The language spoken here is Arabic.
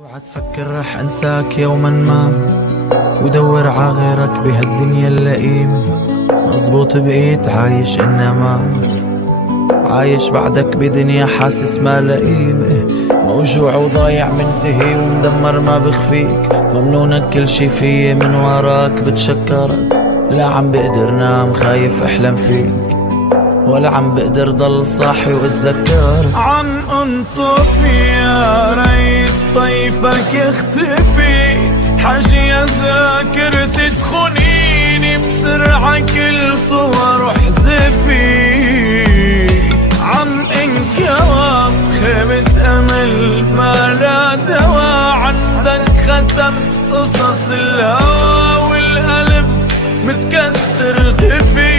اوعى تفكر رح انساك يوما ما ودور عغيرك بهالدنيا اللئيمة. مظبوط بقيت عايش انما عايش بعدك بدنيا حاسس ما لئيمة. موجوع وضايع منتهي ومدمر ما بخفيك. ممنونك كل شي فيي من وراك بتشكرك. لا عم بقدر نام خايف احلم فيك ولا عم بقدر ضل صاحي واتذكر. عم انطفي يا ريت طيفك يختفي. حاجي يا ذاكرتي تخونيني بسرعة كل صور واحذفي. عم انكوى خيبة امل ما لا دوا. عندك ختمت قصص الهوى والقلب متكسر غفي.